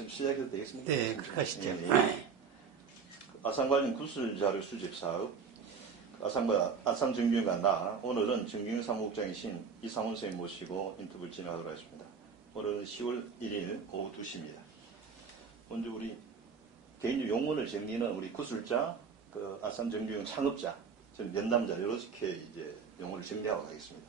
지금 시작해도 되겠습니까? 네, 그렇게 하시죠. 예. 아산 관련 구술자료 수집 사업, 아산 정규가 나 오늘은 정규 사무국장이신 이상훈 선생님 모시고 인터뷰를 진행하도록 하겠습니다. 오늘은 10월 1일 오후 2시입니다. 먼저 우리 개인적 용어를 정리는 우리 구술자, 아산 정규 창업자, 저는 면담자 이렇게 이제 용어를 정리하고 가겠습니다.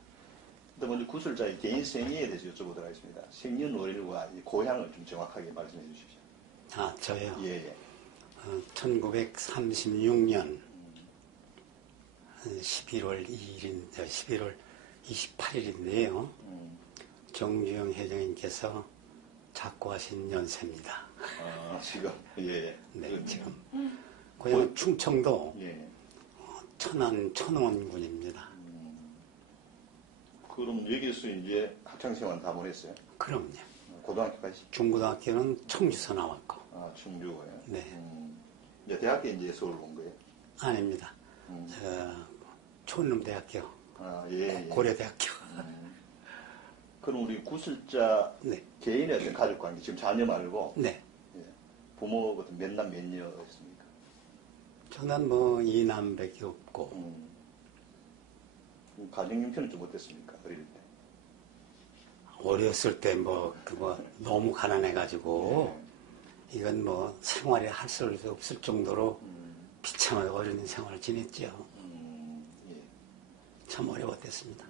먼저 구술자의 개인 생애에 대해서 여쭤보도록 하겠습니다. 생년월일과 고향을 좀 정확하게 말씀해 주십시오. 아, 저요? 예. 1936년 11월 28일인데요. 정주영 회장님께서 작고하신 연세입니다. 아, 지금? 예. 네, 지금. 고향은 충청도 예. 천원군입니다. 그럼 여기서 이제 학창생활 다 보냈어요? 그럼요. 고등학교까지? 중고등학교는 청주서 나왔고. 아, 충주고요? 네. 이제 대학교 이제 서울 온 거예요? 아닙니다. 촌놈대학교. 아, 예. 고려대학교. 그럼 우리 구술자 네. 개인의 어떤 가족 관계, 지금 자녀 말고. 네. 예. 부모 같은 몇 남 몇 녀였습니까? 저는 뭐 이남밖에 없고. 가정 형편은 좀 어땠습니까? 어릴 때? 어렸을 때 너무 가난해가지고 이건 뭐 생활에 할 수 없을 정도로 비참하게 어려운 생활을 지냈죠. 예. 참 어려웠겠습니다.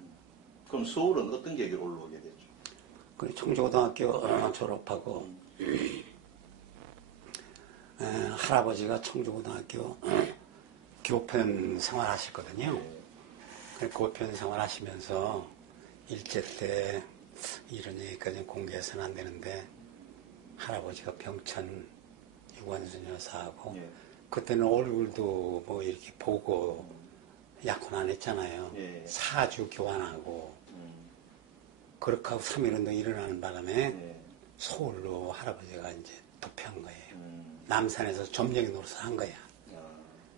그럼 서울은 어떤 계기로 올라오게 됐죠? 그 청주고등학교 졸업하고 할아버지가 청주고등학교 교편 생활하셨거든요. 예. 교편 생활하시면서 일제 때 이런 얘기까지 공개해서는 안 되는데 할아버지가 병천 유관순 여사하고 예. 그때는 얼굴도 뭐 이렇게 보고 약혼 안 했잖아요. 예. 사주 교환하고 그렇게 하고 3.1운동이 일어나는 바람에 서울로 할아버지가 이제 도피한 거예요. 남산에서 점쟁이 노릇을 한 거야.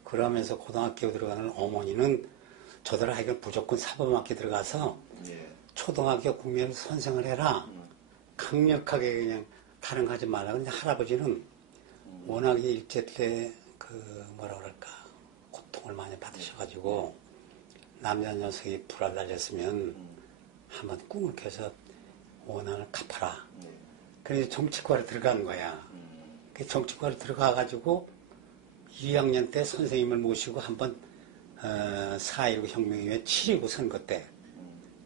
그러면서 고등학교 들어가는 어머니는 저들 하여간 무조건 사범학교 들어가서 초등학교 국민 선생을 해라. 강력하게 그냥 다른 거 하지 말라. 근데 할아버지는 워낙에 일제 때 뭐라 그럴까 고통을 많이 받으셔가지고 남자 녀석이 불알 날렸으면 한번 꿈을 켜서 원한을 갚아라. 그래서 정치과를 들어간 거야. 그 정치과를 들어가가지고 2학년 때 선생님을 모시고 한번 4.19 혁명 이후에 7.29 선거 때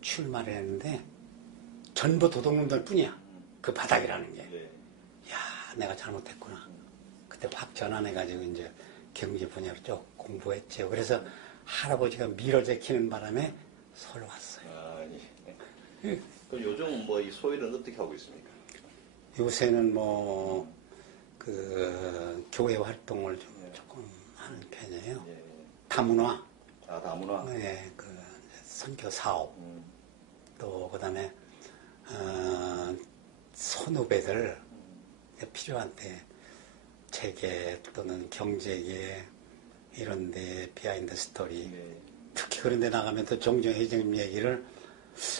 출마를 했는데 전부 도둑놈들 뿐이야. 그 바닥이라는 게. 야, 내가 잘못했구나. 그때 확 전환해가지고 이제 경제 분야로 쭉 공부했죠. 그래서 할아버지가 밀어제키는 바람에 서울 왔어요. 아, 예. 그럼 요즘 뭐 이 소일은 어떻게 하고 있습니까? 요새는 교회 활동을 좀 조금 하는 편이에요. 예. 다문화. 아, 다문화? 네, 선교 사업. 또, 그 다음에, 선후배들 필요한 때 재계 또는 경제계 이런 데 비하인드 스토리. 특히 그런 데 나가면 또 정주영 회장님 얘기를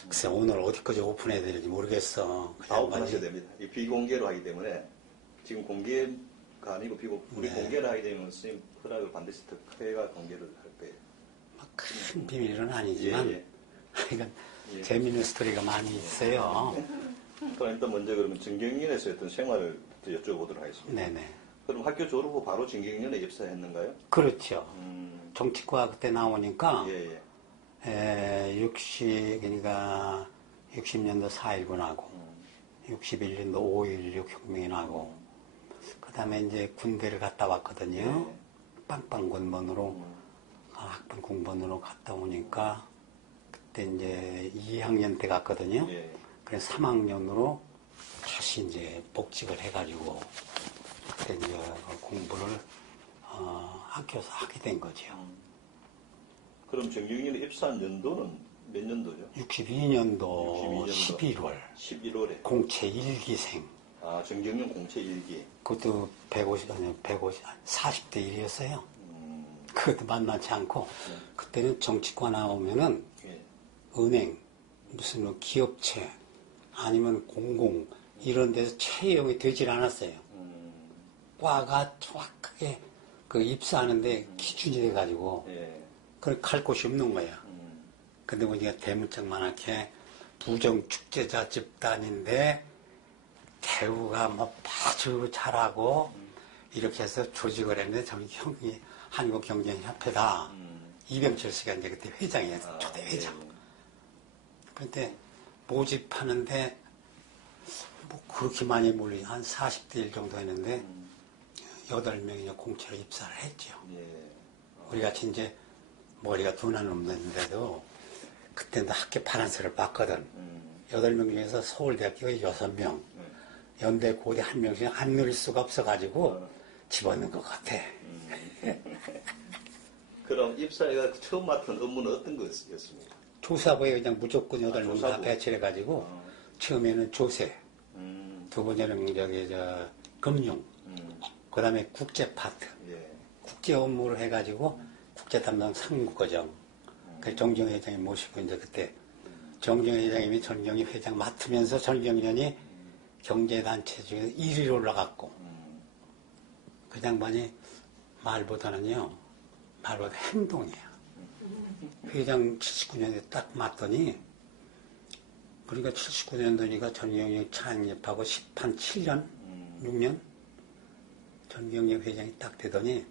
글쎄 오늘 어디까지 오픈해야 될지 모르겠어. 다 오픈하셔야 됩니다. 이 비공개로 하기 때문에 지금 공개가 아니고 우리 공개를 하게 되면 선생님 허락을 반드시 특혜가 공개를 할 거예요. 큰 비밀은 아니지만 하여간 재미있는 스토리가 많이 있어요. 그럼 일단 먼저 그러면 정경련에서 어떤 생활을 여쭤보도록 하겠습니다. 네네. 그럼 학교 졸업 후 바로 정경련에 입사했는가요? 그렇죠. 정치과 그때 나오니까 60년도 4.19 나고 61년도 5.16 혁명이 나고 그 다음에 이제 군대를 갔다 왔거든요. 빵빵 군번으로 학번 공번으로 갔다 오니까 그때 이제 2학년 때 갔거든요. 그래서 3학년으로 다시 이제 복직을 해가지고 그때 이제 공부를 학교에서 하게 된 거죠. 그럼 정경련에 입사한 연도는 몇 년도죠? 62년도 11월에 공채 1기생. 아, 정경련 공채 1기. 그것도 40대 1이었어요. 그것도 만만치 않고 그때는 정치과 나오면은 은행 무슨 기업체 아니면 공공 이런 데서 채용이 되질 않았어요. 과가 정확하게 그 입사하는데 기준이 돼가지고 예. 그걸 갈 곳이 없는 거야. 근데 보니까 대문짝만하게 부정축제자 집단인데 대우가 뭐 아주 잘하고 이렇게 해서 조직을 했는데 저기 형이 한국경제협회다. 이병철 씨가 이제 그때 회장이었어. 초대 회장. 예. 그런데 모집하는데 뭐 그렇게 많이 몰리 한 40대 1 정도 했는데 8명이 공채로 입사를 했죠. 예. 우리 같이 이제 머리가 둔한 놈들인데도 그때도 학교 파란색을 봤거든. 8명 중에서 서울대학교가 6명, 연대 고대 1명씩 안 누릴 수가 없어가지고 집어넣은 것 같아. 그럼 입사회가 처음 맡은 업무는 어떤 거였습니까? 조사부에 그냥 무조건 8명 다 조사부. 배치를 해가지고 처음에는 조세, 두 번째는 금융, 그 다음에 국제 파트, 예. 국제 업무를 해가지고 국제 담당 상무과장, 그 정경 회장이 모시고 이제 그때 정경 회장님이 전경희 회장 맡으면서 전경련이 경제단체 중에 1위로 올라갔고 그 양반이 말보다 행동이야. 회장 79년에 딱 맡더니 그러니까 79년도니까 전경희 창립하고 7년, 6년 전경희 회장이 딱 되더니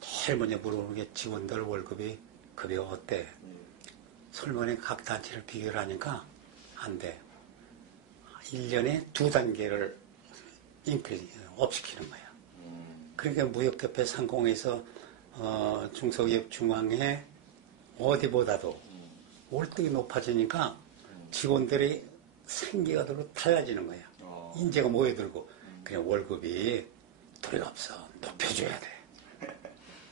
제일 먼저 물어보는 게 직원들 급여가 어때? 설문에 각 단체를 비교를 하니까 안 돼. 1년에 2단계를 업시키는 거야. 그러니까 무역협회 상공에서 중소기업 중앙에 어디보다도 월등히 높아지니까 직원들이 생계가도로 달라지는 거야. 인재가 모여들고 그냥 월급이 도리가 없어. 높여줘야 돼.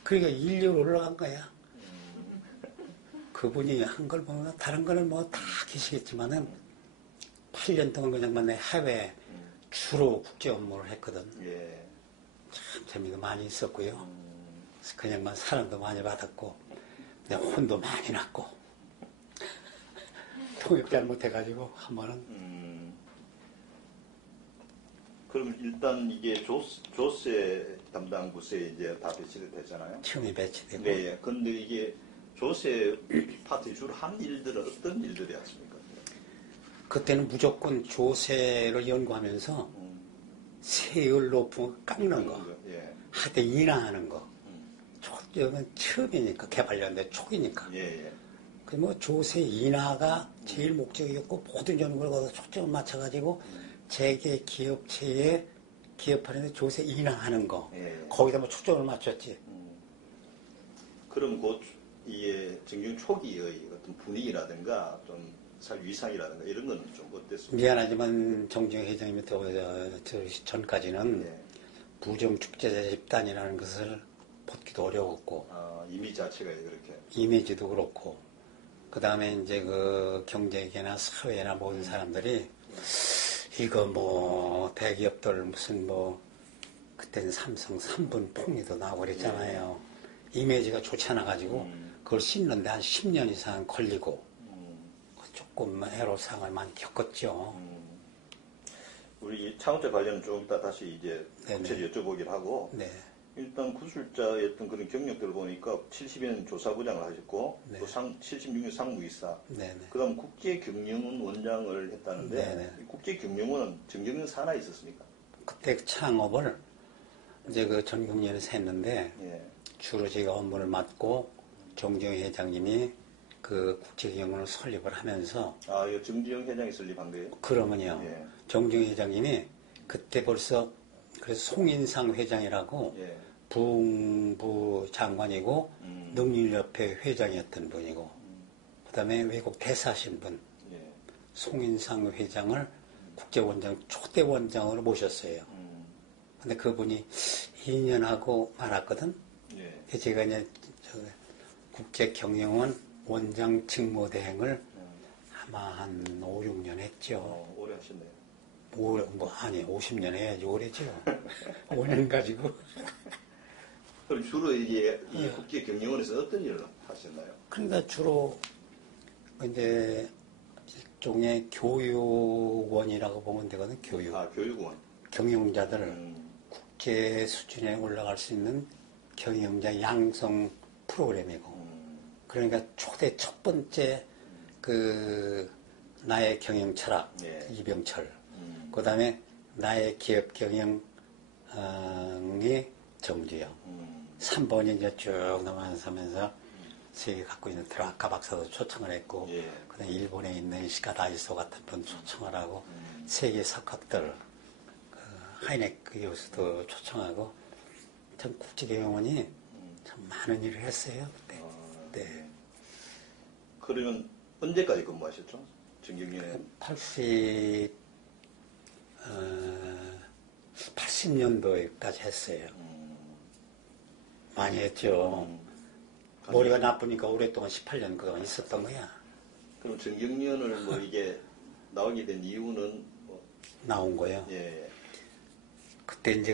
그러니까 1년 올라간 거야. 그분이 한 걸 보면 다른 거는 뭐 다 계시겠지만은 8년 동안 그냥 내 해외 주로 국제 업무를 했거든. 예. 참 재미도 많이 있었고요. 그냥만 사랑도 많이 받았고, 내 혼도 많이 났고, 통역 잘못해가지고 한 번은. 그럼 일단 이게 조세 담당 부서에 이제 다 배치가 됐잖아요. 처음에 배치되고. 네. 근데 이게 조세 파트 주로 한 일들은 어떤 일들이었습니까? 그때는 무조건 조세를 연구하면서 세율 높은 거 깎는 거, 예. 하되 인하하는 거. 이건 처음이니까, 개발연대 초기니까. 예, 예. 그 뭐 조세 인하가 제일 목적이었고 모든 연구를 거기서 초점을 맞춰가지고 재계 기업체에 기업하는데 조세 인하하는 거. 예. 거기다 뭐 초점을 맞췄지. 그럼 이게 정경 초기의 어떤 분위기라든가 좀 위상이라든가 이런 건 좀 어땠습니까? 미안하지만 정경 회장님이 또 전까지는 예. 부정축제자 집단이라는 것을 벗기도 어려웠고 이미지 자체가 그렇게 이미지도 그렇고 그 다음에 이제 그 경제계나 사회나 모든 사람들이 이거 뭐 대기업들 무슨 뭐 그때는 삼성 3분 폭리도 나오고 그랬잖아요. 이미지가 좋지 않아가지고 그걸 씻는데 한 10년 이상 걸리고 조금 애로사항을 많이 겪었죠. 우리 창업자 관련은 좀 이따 다시 이제 구체적으로 여쭤보긴 하고 네. 일단 구술자의 어떤 그런 경력들을 보니까 70년 조사부장을 하셨고 네. 또 76년 상무이사 네네. 그 다음 국제경영원 원장을 했다는데 네네. 국제경영원은 정경련 산하에 있었습니까? 그때 창업을 이제 그 전국년에서 했는데 예. 주로 제가 업무를 맡고 정정희 회장님이 그 국제경영원을 설립을 하면서 이거 정지영 회장이 설립한 거예요? 그러면요. 예. 정정희 회장님이 그때 벌써 그래서 송인상 회장이라고 예. 부흥부 장관이고 능률협회 회장이었던 분이고 그다음에 외국 대사신 분 예. 송인상 회장을 국제원장 초대 원장으로 모셨어요. 근데 그분이 2년하고 말았거든. 예. 제가 이제 국제경영원 원장 직무대행을 아마 한 5, 6년 했죠. 오래 하셨네요. 50년 해야지 오래죠. 5년 가지고. 그럼 주로 이게 이 국제경영원에서 어떤 일을 하셨나요? 그러니까 주로 이제 일종의 교육원이라 교육원이라고 보면 되거든, 교육. 아, 교육원. 경영자들 국제 수준에 올라갈 수 있는 경영자 양성 프로그램이고. 그러니까 초대 첫 번째 나의 경영 철학, 예. 이병철. 그 다음에 나의 기업 경영의 정주영. 3번이 이제 쭉 넘어가면서 세계 갖고 있는 드라카 박사도 초청을 했고, 예. 그다음에 일본에 있는 이시카 다이소 같은 분 초청을 하고, 세계 석학들, 하이네크 교수도 초청하고, 참 국제경영원이 참 많은 일을 했어요, 그때. 네. 그러면 언제까지 근무하셨죠? 정경련에? 80년도까지 했어요. 많이 했죠. 머리가 나쁘니까 오랫동안 18년 그동안 있었던 거야. 그럼 정경련을 뭐 이게 나오게 된 이유는 뭐 나온 거예요. 예. 그때 이제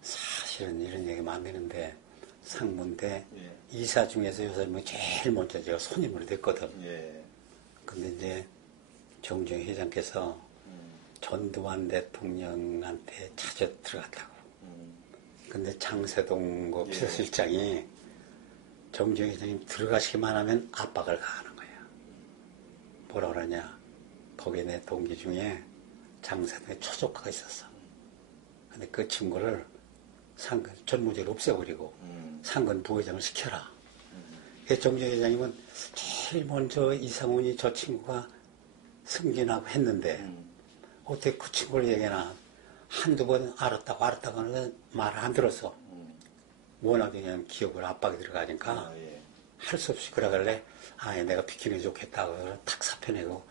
사실은 이런 얘기면 안 되는데 상무인데 예. 이사 중에서 요새 뭐 제일 먼저 제가 손님으로 됐거든. 예. 근데 이제 정주영 회장께서 전두환 대통령한테 찾아 들어갔다고. 근데 장세동 그 비서실장이 정주영 회장님 들어가시기만 하면 압박을 가하는 거야. 뭐라 그러냐. 거기에 내 동기 중에 장세동의 초조카가 있었어. 근데 그 친구를 상근 전무제를 없애버리고 상근 부회장을 시켜라. 정주영 회장님은 제일 먼저 이상훈이 저 친구가 승진하고 했는데 어떻게 그 친구를 얘기하나. 한두 번 알았다고 하는데 말을 안 들었어. 워낙에 그냥 기업을 압박이 들어가니까 예. 할 수 없이 그러길래 내가 비키는 게 좋겠다고 탁 사표내고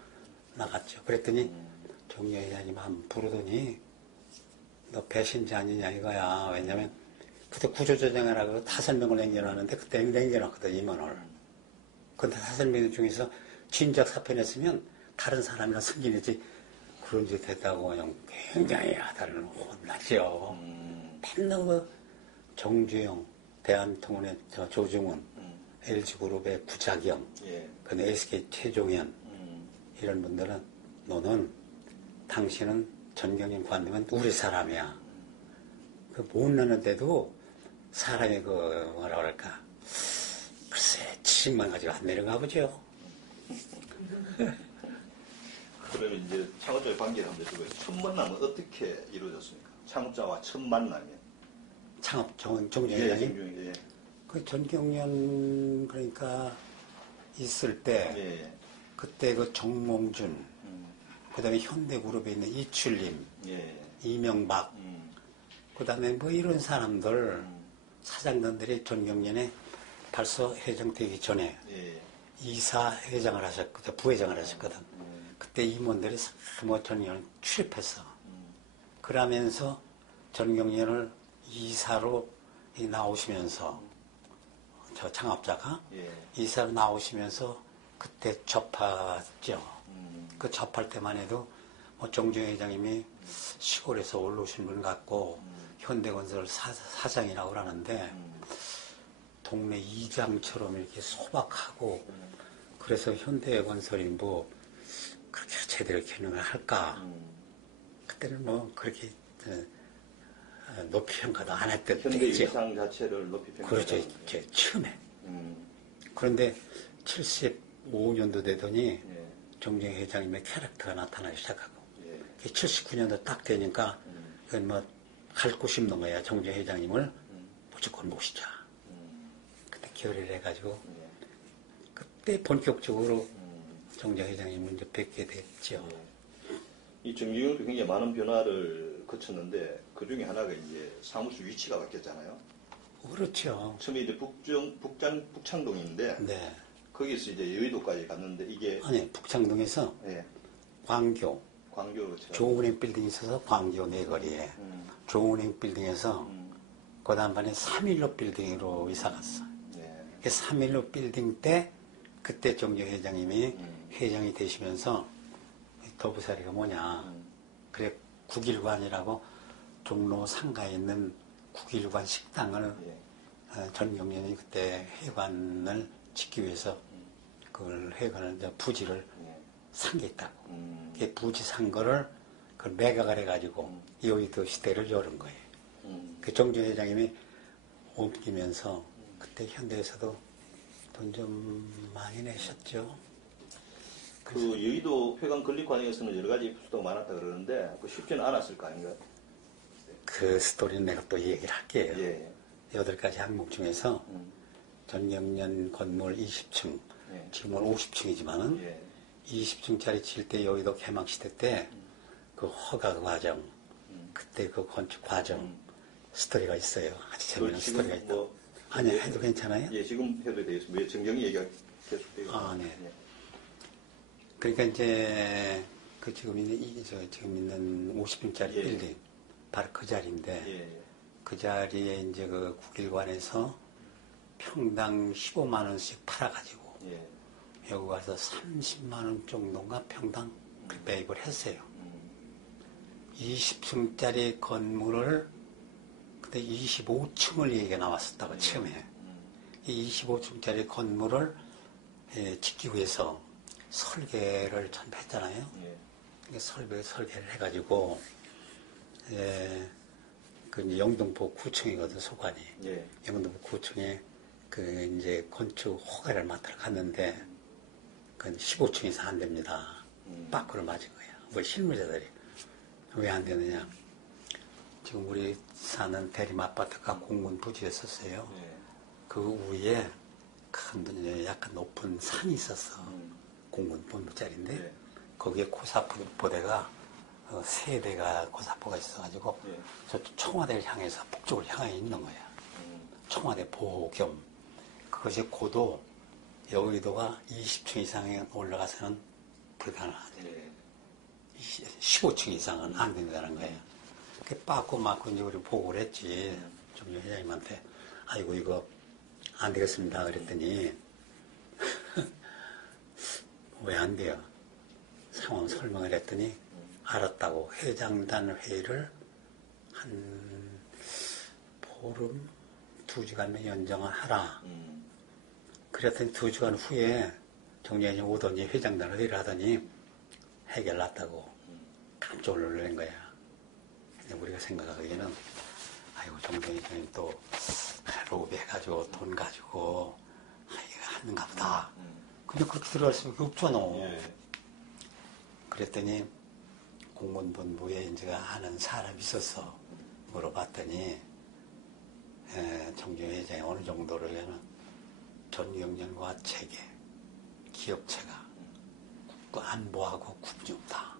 나갔죠. 그랬더니 정주영 회장님 한번 부르더니 너 배신자 아니냐 이거야. 왜냐면 그때 구조조정이라고 5명을 남겨놨는데 그때 남겨놨거든, 임원을. 근데 5명 중에서 진작 사표냈으면 다른 사람이랑 승진했지. 그런 짓 했다고 그냥 굉장히 하다를 혼났죠. 맨날 정주영, 대한통운의 조중훈, LG그룹의 부작용, 예. 근데 SK 최종현, 이런 분들은 너는 당신은 전경련 관님은 우리 사람이야. 못 넣는데도 사람이 뭐라 그럴까. 글쎄, 지식만 가지고 안 내려가 보죠. 그러면 이제 창업자의 관계를 한번 여쭤보겠습니다. 첫 만남은 어떻게 이루어졌습니까? 창업자와 첫 만남이. 창업 정주영 회장님? 예. 그 전경련 그러니까 있을 때 예. 그때 그 정몽준 그다음에 현대그룹에 있는 이출림, 예. 이명박 그다음에 뭐 이런 사람들 사장님들이 전경련에 벌써 회장되기 전에 예. 이사 회장을 하셨거든, 부회장을 하셨거든. 그때 임원들이 뭐 전경련 출입했어. 그러면서 전경련을 이사로 나오시면서 저 창업자가 예. 이사로 나오시면서 그때 접하죠. 그 접할 때만 해도 뭐 정주영 회장님이 시골에서 올라오신 분 같고 현대건설 사장이라고 그러는데 동네 이장처럼 이렇게 소박하고 그래서 현대건설이 뭐 그렇게 제대로 경영을 할까? 그때는 뭐 그렇게 높이 평가도 안 했던 현대 때죠. 위상 자체를 높이 평가하는 그렇죠. 제 처음에. 음. 그런데 75년도 되더니 예. 정주영 회장님의 캐릭터가 나타나기 시작하고 예. 79년도 딱 되니까 이건 뭐 할 곳이 없는 거야. 정주영 회장님을 무조건 모시자. 그때 결의를 해가지고 예. 그때 본격적으로 정주영 회장님을 이제 뵙게 됐죠. 이 정경련도 굉장히 많은 변화를 거쳤는데 그 중에 하나가 이제 사무실 위치가 바뀌었잖아요. 그렇죠. 처음에 이제 북창동인데 네. 거기서 이제 여의도까지 갔는데 이게 아니 북창동에서 예. 광교 광교 조은행 빌딩이 있어서 광교 내거리에 조은행 빌딩에서 그 다음번에 316 빌딩으로 이사 갔어. 예. 그 316 빌딩 때 그때 정주영 회장님이 회장이 되시면서 도부사리가 뭐냐. 그래 국일관이라고 종로 상가에 있는 국일관 식당을 전경련이 그때 회관을 짓기 위해서 그걸 회관을 이제 부지를 산 게 있다고. 그게 부지 산 거를 그걸 매각을 해가지고 여의도 시대를 열은 거예요. 그 정준 회장님이 옮기면서 그때 현대에서도 돈 좀 많이 내셨죠. 그 여의도 회관 건립 과정에서는 여러 가지 에피소드가 많았다 그러는데 그 쉽지는 않았을 거 아닌가요? 그 스토리는 내가 또 얘기를 할게요. 예. 8가지 항목 중에서 전경련 건물 20층, 예. 지금은 50층이지만은 예. 20층짜리 질 때 여의도 개막 시대 때 그 허가 과정, 그때 그 건축 과정 스토리가 있어요. 아주 재미있는 스토리가 있다. 아니 해도 괜찮아요? 예, 지금 해도 되겠습니다. 왜 정경이 얘기가 계속돼요? 아, 네. 예. 그러니까 이제 그 지금 있는 50층짜리 예. 빌딩 바로 그 자리인데 예. 그 자리에 이제 그 국일관에서 평당 15만 원씩 팔아가지고 예. 여기 와서 30만 원 정도인가 평당 매입을 했어요. 20층짜리 건물을 그때 25층을 얘기가 나왔었다고 처음에 이 25층짜리 건물을 짓기 위해서 설계를 전부 했잖아요. 예. 설계를 해가지고 그 이제 영등포 9층이거든 소관이. 예. 영등포 9층에 그 이제 건축 허가를 맡으러 갔는데 그 15층 이상 안 됩니다. 빠꾸를 맞은 거야. 뭐 실무자들이 왜 안 되느냐? 지금 우리 사는 대림 아파트가 공군 부지였었어요. 예. 그 위에 큰 이제 약간 높은 산이 있었어. 공군 본부짜리인데 예. 거기에 고사포 부대가 3대가 고사포가 있어가지고 예. 저 청와대를 향해서 북쪽을 향해 있는 거야. 청와대 보호 겸 그것이 고도 여의도가 20층 이상에 올라가서는 불가능하대. 예. 15층 이상은 안 된다는 거예요. 그 빠꾸 맞고 이제 우리 보고를 했지. 좀 회장님한테 아이고 이거 안 되겠습니다. 그랬더니 왜 안 돼요? 상황 설명을 했더니 알았다고 회장단 회의를 한 보름 2시간 연장을 하라. 그랬더니 2시간 후에 정리원이 오더니 회장단 회의를 하더니 해결났다고 깜짝 놀란 거야. 근데 우리가 생각하기에는 아이고 정동희 선생님 또 로비 해가지고 돈 가지고 이거 하는가 보다. 근데 그렇게 들어갈 수밖에 없잖아. 예. 그랬더니 공군본부에 이제 아는 사람이 있어서 물어봤더니 정경희 회장이 어느 정도로는 전경련과 체계, 기업체가 안보하고 구분이 없다.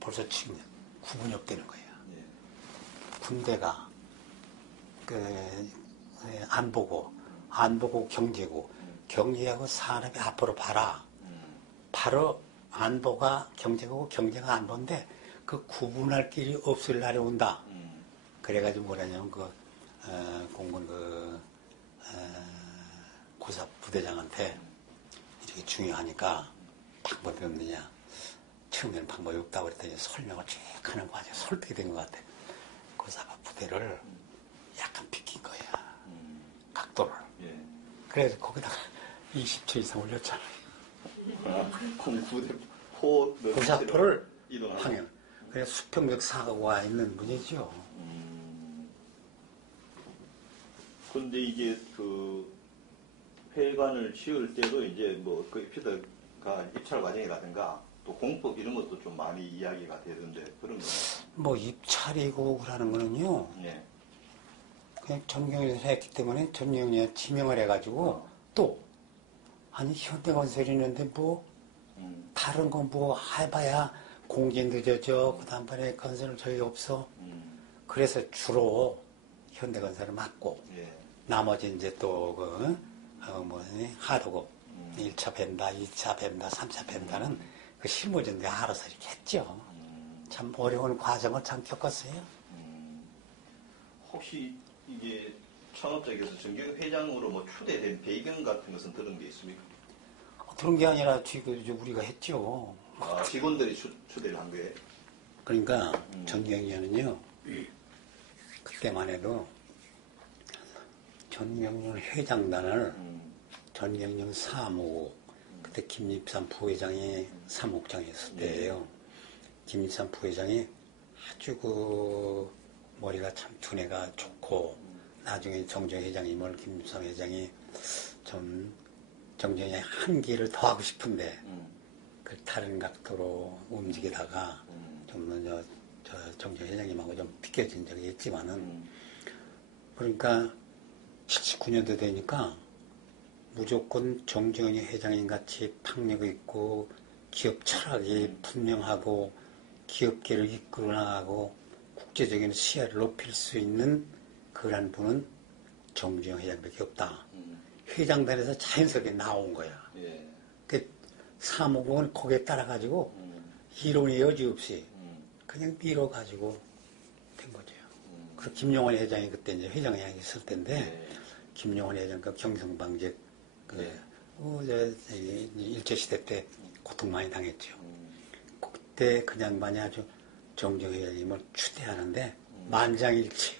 벌써 지금 구분이 없다는 거야. 예. 군대가 안 보고 경제고 경제하고 산업이 앞으로 봐라. 바로 안보가 경제고 경제가 안보인데 그 구분할 길이 없을 날이 온다. 그래가지고 뭐라냐면 공군 고사 부대장한테 이렇게 중요하니까 방법이 없느냐. 처음에는 방법이 없다고 그랬더니 설명을 쭉 하는 거 아니야. 설득이 된 것 같아. 고사바 부대를 약간 비킨 거야. 각도를. 예. 그래서 거기다가 20초 이상 올렸잖아. 공구대 포 고사포를 이동하는. 방향. 그래서 수평적 사고가 있는 분이죠. 근데 이게 그 회관을 지을 때도 이제 뭐 그 에피소드가 입찰 과정이라든가 또 공법 이런 것도 좀 많이 이야기가 되던데 그런 거는. 뭐 입찰이고 그러는 거는요. 예. 그냥 전경련에서 했기 때문에 전경련에 지명을 해가지고 또 아니 현대건설이 있는데 뭐 다른 거 뭐 해봐야 공기 늦어져 그 다음번에 건설은 저희 없어. 그래서 주로 현대건설을 맡고 예. 나머지 이제 또 하도급 1차 벤다, 2차 벤다, 3차 벤다는 그 실무진들이 알아서 이렇게 했죠. 참 어려운 과정을 참 겪었어요. 혹시 이게 창업자에게서 정경 회장으로 뭐 초대된 배경 같은 것은 들은 게 있습니까? 그런 게 아니라 지금 우리가 했죠. 아, 직원들이 초대를 한 거예요? 그러니까 전경련은요. 그때만 해도 전경련 회장단을 전경련 사무국, 그 그때 김립산 부회장이 사무국장이었을 때예요. 김립산 부회장이 아주 그 머리가 참 두뇌가 좋고 나중에 정정 회장님을 김립산 회장이 좀 정정의 한기를 더 하고 싶은데 그 다른 각도로 움직이다가 좀 먼저 정정 회장님하고 좀 비껴진 적이 있지만은 그러니까 79년도 되니까 무조건 정정희 회장님 같이 박력 있고 기업 철학이 분명하고 기업계를 이끌어 나가고 국제적인 시야를 높일 수 있는 그런 분은 정주영 회장밖에 없다. 회장단에서 자연스럽게 나온 거야. 예. 그 사무국은 거기에 따라가지고 이론의 여지 없이 그냥 밀어가지고 된 거죠. 그리고 김용환 회장이 그때 이제 회장이 있을 텐데 김용환 회장 그 경성방직 일제시대 때 고통 많이 당했죠. 그때 그 양반이 아주 정정 회장님을 추대하는데 만장일치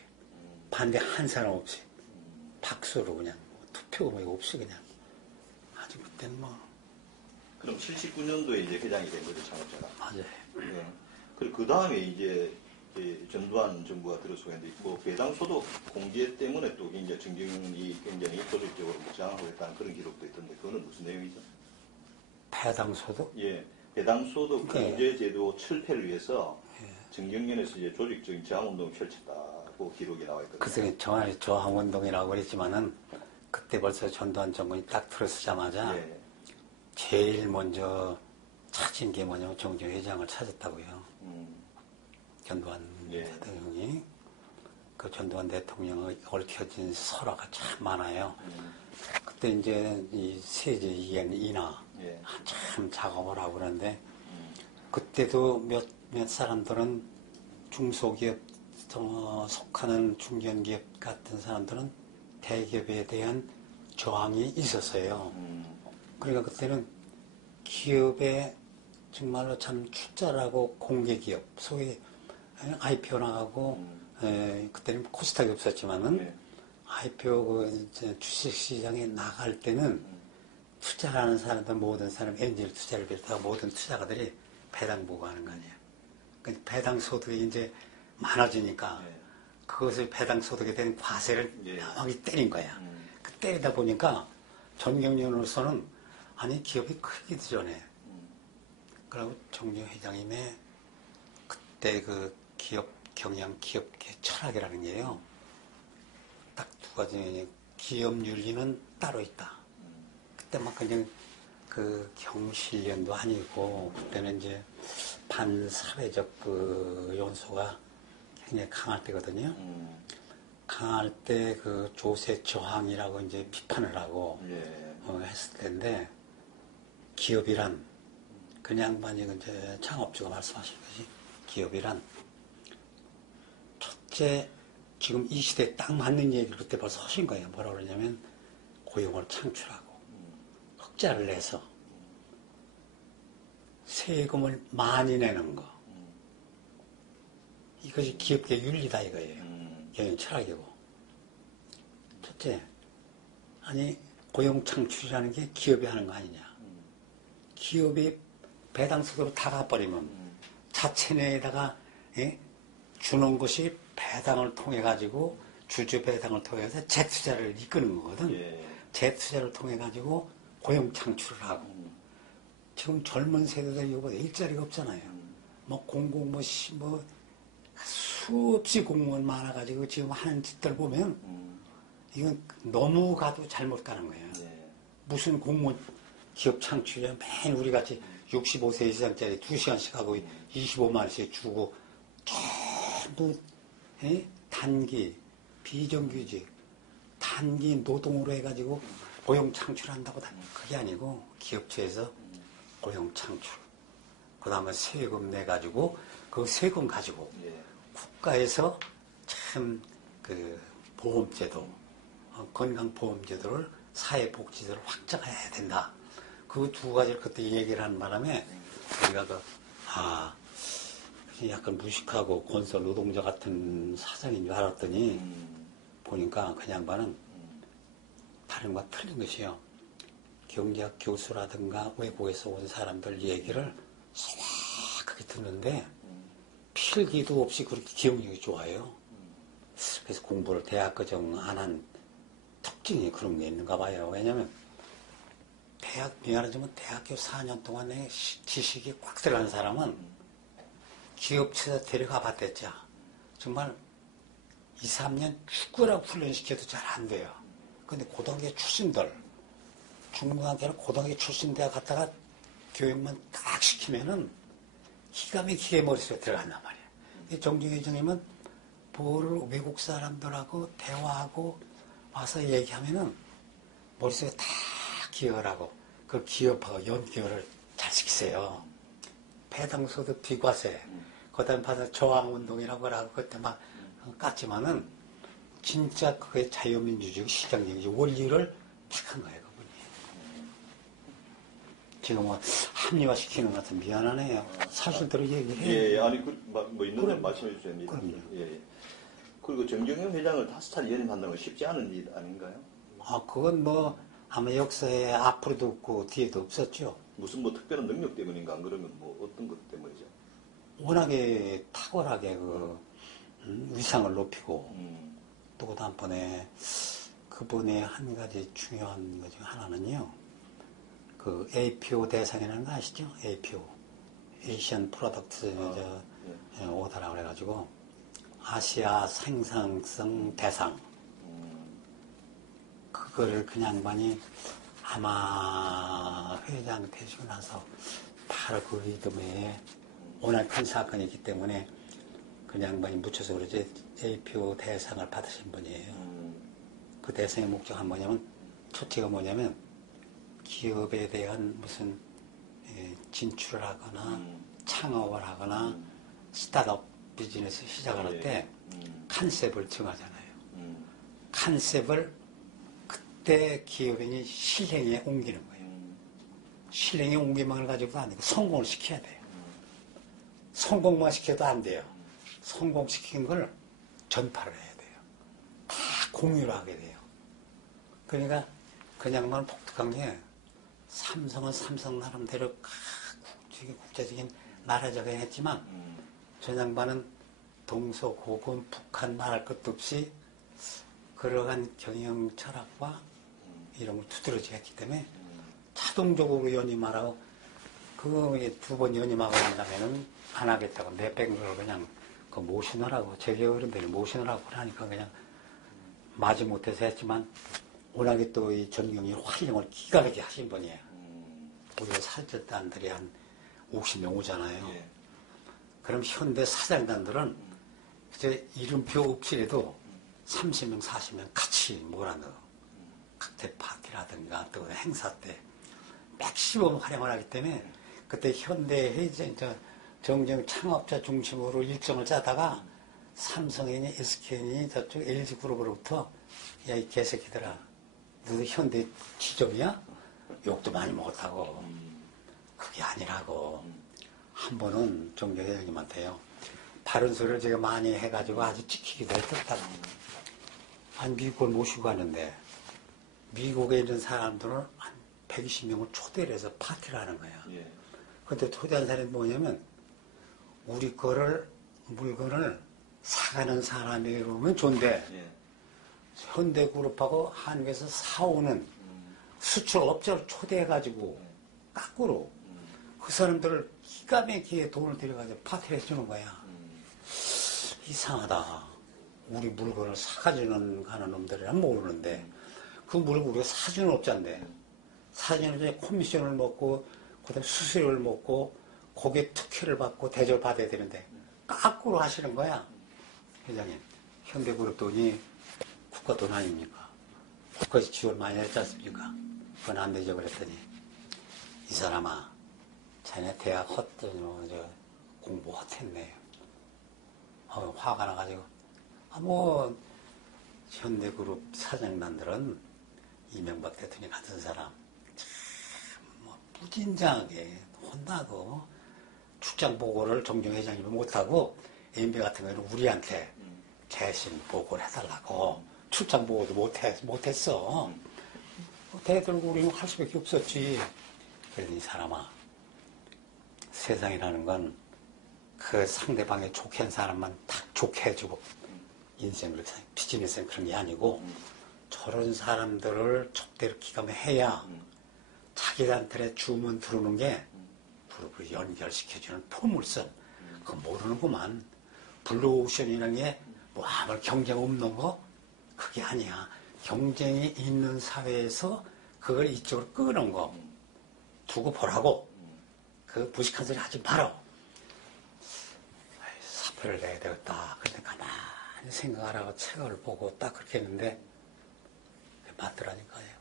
반대 한 사람 없이 박수로 그냥 투표 뭐 없이 그냥 아주 그때는 뭐 그럼 79년도에 이제 회장이 된 거죠, 창업자가. 맞아요. 네. 그리고 그 다음에 이제 전두환 정부가 들어서는데 뭐 배당 소득 공개 때문에 또 이제 정경이 굉장히 조직적으로 저항하고 했다는 그런 기록도 있던데 그거는 무슨 내용이죠? 배당 소득? 예, 배당 소득 네. 공제 제도 철폐를 위해서 정경련에서 이제 조직적인 저항 운동을 펼쳤다고 기록이 나와 있거든요. 그때 정말 저항 운동이라고 그랬지만은 그때 벌써 전두환 정권이 딱 들어서자마자 예. 제일 먼저 찾은 게 뭐냐면 정정 회장을 찾았다고요. 전두환 예. 대통령이 그 전두환 대통령의 얽혀진 설화가 참 많아요. 그때 이제 이 세제 이행 인하 예. 한참 작업을 하고 그러는데 그때도 몇 사람들은 중소기업 속하는 중견기업 같은 사람들은 대기업에 대한 저항이 있었어요. 그러니까 그때는 기업에 정말로 참 출자라고 공개기업, 소위 IPO 나가고, 그때는 코스닥이 없었지만은, 네. IPO 그 주식시장에 나갈 때는 투자하는 사람들, 모든 사람, 엔젤 투자를 비롯하고 모든 투자가들이 배당 보고 하는 거 아니에요. 그러니까 배당 소득이 이제 많아지니까 네. 그것을 배당 소득에 대한 과세를 네. 명확히 때린 거야. 그 때리다 보니까 전경련으로서는 아니 기업이 크기도 전에 그리고 정정 회장님의 그때 그 기업 경영 기업계 철학이라는 게요. 딱 두 가지 기업 윤리는 따로 있다. 그때 막 그냥 그 경실련도 아니고 그때는 이제 반사회적 그 요소가 굉장히 강할 때거든요. 강할 때 그 조세 저항이라고 이제 비판을 하고 했을 텐데 기업이란 그냥 만약 이제 창업주가 말씀하신 것이 기업이란 첫째 지금 이 시대에 딱 맞는 얘기를 그때 벌써 하신 거예요. 뭐라 그러냐면 고용을 창출하고 흑자를 내서 세금을 많이 내는 거 이것이 기업계 윤리다 이거예요. 경영 철학이고 첫째 아니 고용 창출이라는 게 기업이 하는 거 아니냐. 기업이 배당소득으로 다 가버리면 자체 내에다가 주는 것이 배당을 통해 가지고 주주 배당을 통해서 재투자를 이끄는 거거든. 재투자를 통해 가지고 고용 창출을 하고 지금 젊은 세대들 이거 일자리가 없잖아요. 뭐 공공 뭐 수없이 공무원 많아가지고 지금 하는 짓들 보면 이건 너무 가도 잘못 가는 거예요. 무슨 공무원 기업 창출이야 맨 우리 같이 65세 이상짜리 2시간씩 하고 25만 원씩 주고 전부 단기 비정규직 단기 노동으로 해가지고 고용 창출한다고 그게 아니고 기업체에서 고용 창출 그 다음에 세금 내가지고 그 세금 가지고 국가에서 참 그 보험제도 건강보험제도를 사회복지제도를 확장해야 된다. 그 두 가지를 그때 얘기를 하는 바람에 우리가 약간 무식하고 건설 노동자 같은 사장인 줄 알았더니 보니까 그 양반은 다른 것과 틀린 것이요. 경제학 교수라든가 외국에서 온 사람들 얘기를 소박하게 듣는데 필기도 없이 그렇게 기억력이 좋아요. 그래서 공부를 대학 과정 안 한 특징이 그런 게 있는가 봐요. 왜냐면 미안하지만 대학교 4년 동안에 지식이 꽉 들어간 사람은 기업체에서 데려가 봤댔자 정말 2, 3년 축구라고 훈련시켜도 잘 안 돼요. 근데 고등학교 출신들, 중고등학교나 고등학교 출신대학 갔다가 교육만 딱 시키면은 기가 막히게 머릿속에 들어간단 말이에요. 정중희 회장님은 뭐를 외국 사람들하고 대화하고 와서 얘기하면은 머릿속에 다 기억을 하고 그 기업하고 연결을 잘 시키세요. 배당소득 비과세, 그다음에 받아 저항운동이라고 하고 그때 막 깠지만은 진짜 그게 자유민주주의 시장경제 원리를 딱 한 거예요, 그분이. 지금 뭐 합리화시키는 것 같은 미안하네요. 사실대로 얘기해요. 예, 아니 뭐 있는데 말씀해 주셔야 됩니다. 그럼요. 예. 그리고 정경영 회장을 5차례 연임한다는 건 쉽지 않은 일 아닌가요? 그건 뭐 아마 역사에 앞으로도 없고 뒤에도 없었죠. 무슨 뭐 특별한 능력 때문인가 안 그러면 뭐 어떤 것 때문이죠? 워낙에 탁월하게 위상을 높이고 또 다음번에 그분의 한 가지 중요한 것 중 하나는요. 그 APO 대상이라는 거 아시죠? APO 에이시안 프로덕트 오더라고 그래가지고 아시아 생산성 대상 그거를 그냥 많이 아마 회장 되시고 나서 바로 그 리듬에 워낙 큰 사건이 있기 때문에 그냥 많이 묻혀서 그러지 APO 대상을 받으신 분이에요. 그 대상의 목적은 뭐냐면 첫째가 뭐냐면 기업에 대한 무슨 진출을 하거나 창업을 하거나 스타트업 비즈니스 시작을 할 때 컨셉을 정하잖아요. 컨셉을 그때 기업인이 실행에 옮기는 거예요. 실행에 옮기만을 가지고도 안 되고 성공을 시켜야 돼요. 성공만 시켜도 안 돼요. 성공시킨 걸 전파를 해야 돼요. 다 공유를 하게 돼요. 그러니까 그냥만 독특한 게 삼성은 삼성 나름대로 국제적인 나라적인 했지만 저 양반은 동서고금 북한 말할 것도 없이 그러한 경영 철학과 이런 걸 두드러지게 했기 때문에 자동적으로 연임하라고 그거 2번 연임하고 난다면은 안 하겠다고 몇백 걸 그냥 그 모시느라고 제게 어른들이 모시느라고 하니까 그냥 마지못해서 했지만 워낙에 또 이 전경이 활용을 기가 막히게 하신 분이에요. 우리가 살쪘단들이 한 50명 오잖아요. 예. 그럼 현대 사장단들은 이제 이름표 없이라도 30명, 40명 같이 몰아넣어. 각대 파티라든가 또 행사 때 맥시멈 활용을 하기 때문에 그때 현대 정정 창업자 중심으로 일정을 짜다가 삼성이니 SK니 저쪽 LG그룹으로부터 야, 이 개새끼들아 너도 현대 지점이야? 욕도 많이 먹었다고. 그게 아니라고. 한 번은 정정 회장님한테요. 바른 소리를 제가 많이 해가지고 아주 찍히기도 했었다고. 한 미국을 모시고 가는데 미국에 있는 사람들은 한 120명을 초대를 해서 파티를 하는 거야. 예. 그때 초대한 사람이 뭐냐면 우리 물건을 사가는 사람이 오면 좋은데 예. 현대그룹하고 한국에서 사오는 수출업자를 초대해가지고 거꾸로 그 사람들을 기가 막히게 돈을 들여가지고 파티를 해주는 거야. 이상하다. 우리 물건을 사가지는 가는 놈들이란 모르는데 그 물건 우리가 사주는 업자인데 사주는 업자에 코미션을 먹고 그다음에 수수료를 먹고 고객 특혜를 받고 대접을 받아야 되는데 거꾸로 하시는 거야. 회장님, 현대그룹 돈이 국가 돈 아닙니까? 국가에서 지원 많이 했지 않습니까? 그건 안 되죠. 그랬더니 이 사람아 자네 대학 공부 헛했네. 화가 나가지고 현대그룹 사장단들은 이명박 대통령 같은 사람 무진장하게 혼나고 출장 보고를 정정 회장님이 못하고 MB 같은 경우는 우리한테 대신 보고를 해달라고 출장 보고도 못했어. 대들고 우리는 할 수밖에 없었지. 그러니 이 사람아, 세상이라는 건 그 상대방이 좋게 한 사람만 딱 좋게 해주고 인생을 비즈니스는 그런 게 아니고 저런 사람들을 촉대로 기가면 해야 자기한테 주문 들어오는 게 부르부르 연결시켜주는 포물선. 그거 모르는구만. 블루오션이라는 게 뭐 아무 경쟁 없는 거 그게 아니야. 경쟁이 있는 사회에서 그걸 이쪽으로 끄는 거 두고 보라고. 그 무식한 소리 하지 마라. 사표를 내야 되겠다. 근데 가만히 생각하라고 책을 보고 딱 그렇게 했는데 맞더라니까요.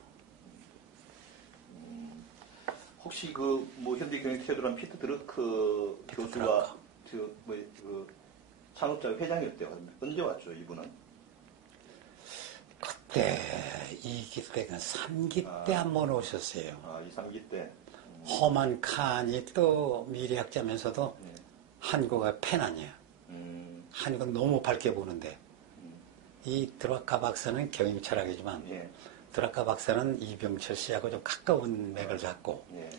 혹시 그 뭐 현대 경영 태도란 피터 드러크 교수가 그 창업자 회장이었대요. 언제 왔죠, 이분은? 그때 2기 때가 3기 때 한 번 오셨어요. 2, 3기 때. 허만 칸이 또 미래학자면서도 네. 한국의 팬 아니에요. 한국은 너무 밝게 보는데 이 드라카 박사는 경영 철학이지만 예. 드라카 박사는 이병철 씨하고 좀 가까운 맥을 잡고 예.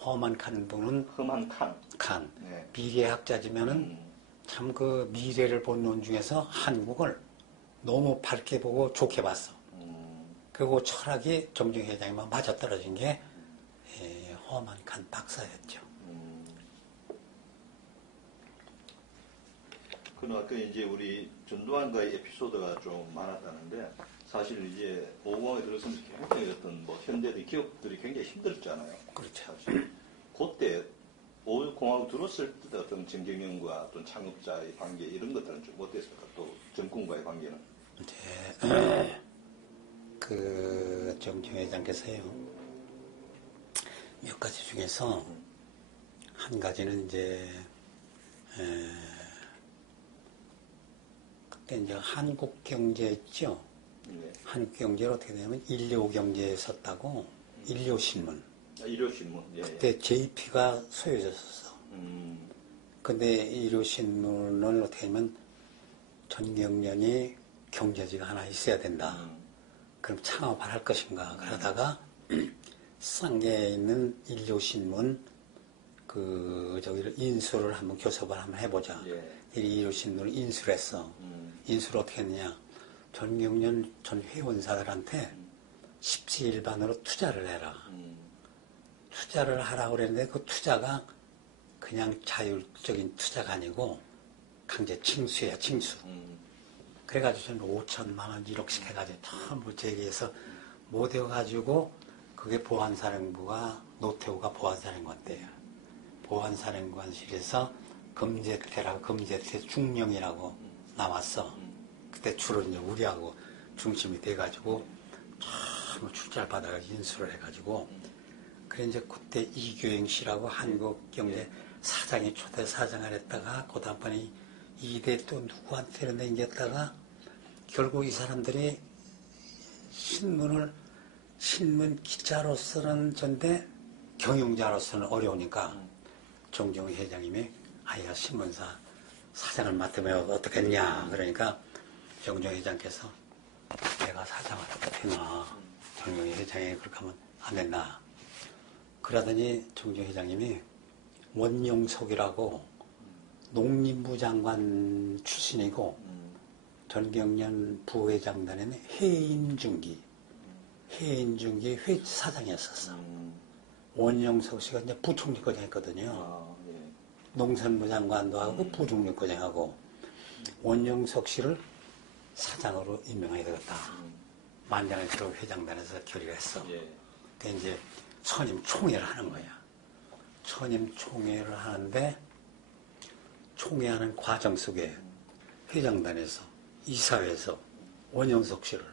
허만 칸 분은 험한 칸. 예. 미래학자지만은 참 그 미래를 본 놈 중에서 한국을 너무 밝게 보고 좋게 봤어. 그리고 철학이 정중 회장님만 맞아떨어진 게 허만 칸 박사였죠. 그는 아까 이제 우리 전두환과의 에피소드가 좀 많았다는데 사실 이제 50에 들어서면서 굉장히 어떤 뭐 현대의 기업들이 굉장히 힘들었잖아요. 그렇죠. 사실 그때 5공화국 들어왔을 때 어떤 정경영과 어떤 창업자의 관계 이런 것들은 좀 어땠을까? 또 정권과의 관계는? 이제 그 정중 회장께서요 몇 가지 중에서 한 가지는 이제 그때 이제 한국경제 있죠. 네. 한국경제를 어떻게 되냐면 일요경제에 썼다고 일요신문. 일요신문. 예. 그때 JP가 소유졌었어. 근데 일요신문을 어떻게 하면 전경련이 경제지가 하나 있어야 된다. 그럼 창업을 할 것인가. 그러다가 쌍계에 있는 일요신문 저기를 인수를 한번 교섭을 한번 해보자. 예. 이 일요신문을 인수를 했어. 인수를 어떻게 했느냐. 전경련 전 회원사들한테 십시일반으로 투자를 해라. 투자를 하라고 그랬는데 그 투자가 그냥 자율적인 투자가 아니고 강제 징수야, 징수. 그래가지고 저는 5천만 원, 1억씩 해가지고 전부 제기해서 못 해가지고 그게 보안사령부가 노태우가 보안사령관 때예요. 보안사령관실에서 검제태 중령이라고 나왔어. 그때 주로 이제 우리하고 중심이 돼가지고 참 출자를 받아가지고 인수를 해가지고 그래 이제 그때 이교행 씨라고 한국경제 사장이 초대 사장을 했다가 그 다음번에 이대 또 누구한테는 남겼다가 결국 이 사람들이 신문 기자로서는 전데 경영자로서는 어려우니까 정경 회장님이 아야 신문사 사장을 맡으면 어떻겠냐 그러니까 정경 회장께서 내가 사장을 맡으나 정경 회장이 그렇게 하면 안 된다. 그러더니 정경 회장님이 원용석이라고 농림부 장관 출신이고 전경련 부회장단에는 해인중기 사장이었었어. 원용석 씨가 이제 부총리과장 했거든요. 예. 농산부 장관도 하고 부총리과장 하고 원용석 씨를 사장으로 임명해야 되겠다. 만장일치로 회장단에서 결의를 했어. 예. 그 이제 선임 총회를 하는 거야. 선임 총회를 하는데 총회하는 과정 속에 회장단에서 이사회에서 원영석 씨를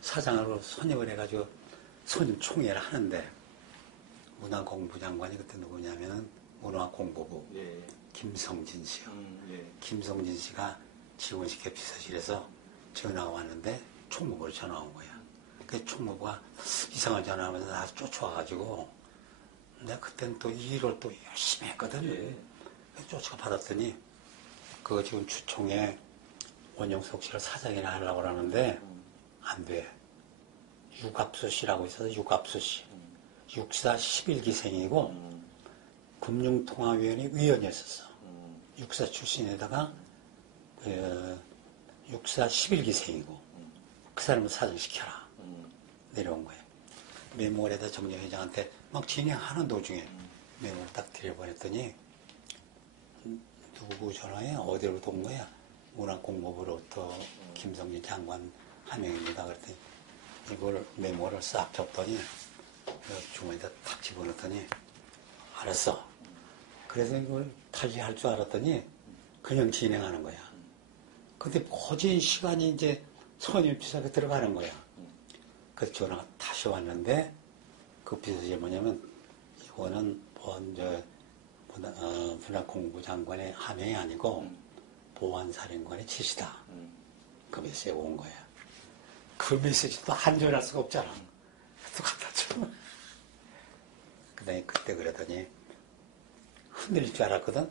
사장으로 선임을 해가지고 선임 총회를 하는데 문화공부 장관이 그때 누구냐면은 문화공보부 예. 김성진 씨요. 예. 김성진 씨가 지원식 비서실에서 전화가 왔는데 총무부로 전화 온 거야. 그 총무부가 이상한 전화하면서 나 쫓아와가지고 내가 그때는 또 일을 또 열심히 했거든. 예. 쫓아가 받았더니 그거 지금 주총에 원영석 씨를 사장이나 하려고 그러는데 안 돼. 유갑수씨라고 있어서 유갑수씨. 육사 11기생이고 금융통화위원회 위원이었었어. 육사 출신에다가 육사 11기생이고 그 사람을 사정시켜라. 내려온 거예요. 메모에다 정정회장한테 막 진행하는 도중에 메모를 딱 드려보냈더니 누구 전화해? 어디로 온 거야? 문화공보부로부터 김성진 장관 한 명입니다. 그랬더니 이걸 메모를 싹 접더니 주머니에다 탁 집어넣더니 알았어. 그래서 이걸 타지할 줄 알았더니 그냥 진행하는 거야. 근데 거진 시간이 이제 선임지사가 들어가는 거야. 그래서 전화가 다시 왔는데 그 비서실이 뭐냐면 이거는 문화공부 장관의 하명이 아니고 보안사령관의 지시다. 그 메시지가 온 거야. 그 메시지도 한전할 수가 없잖아. 또 갖다 줘. 그다음에 그때 그러더니 흔들릴 줄 알았거든.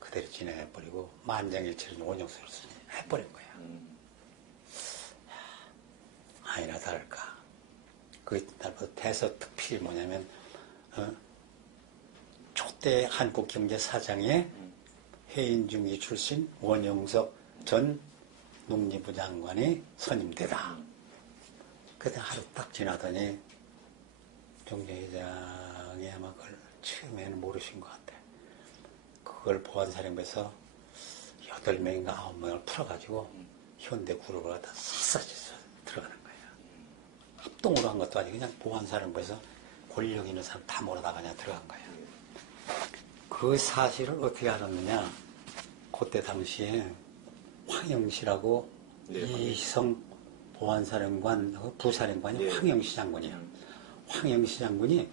그대로 진행해버리고 만장일치를 원형수를 해버린 거야. 아니나 다를까. 그 날부터 대서특필이 뭐냐면 초대 한국경제사장의 해인중위 출신 원영석 전 농림부 장관이 선임되다. 그때 하루 딱 지나더니 정정회장이 아마 그걸 처음에는 모르신 것 같아. 그걸 보안사령부에서 8명인가 9명을 풀어가지고 현대그룹을 갖다 샅샅이 들어가는 거예요. 합동으로 한 것도 아니고 그냥 보안사령부에서 권력 있는 사람 다 몰아다가 그냥 들어간 거예요. 그 사실을 어떻게 알았느냐. 그때 당시에 황영시라고 이희성 보안사령관, 부사령관이 황영시 장군이에요. 황영시 장군이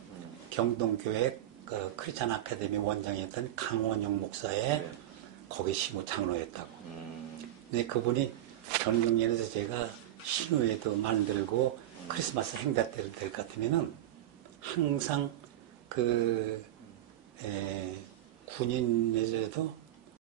경동교회 그 크리스찬 아카데미 원장이었던 강원영 목사의 거기 시무 장로였다고. 근데 그분이 전경련에서 제가 신우회도 만들고 크리스마스 행사 때를 될 것 같으면은 항상 군인에서도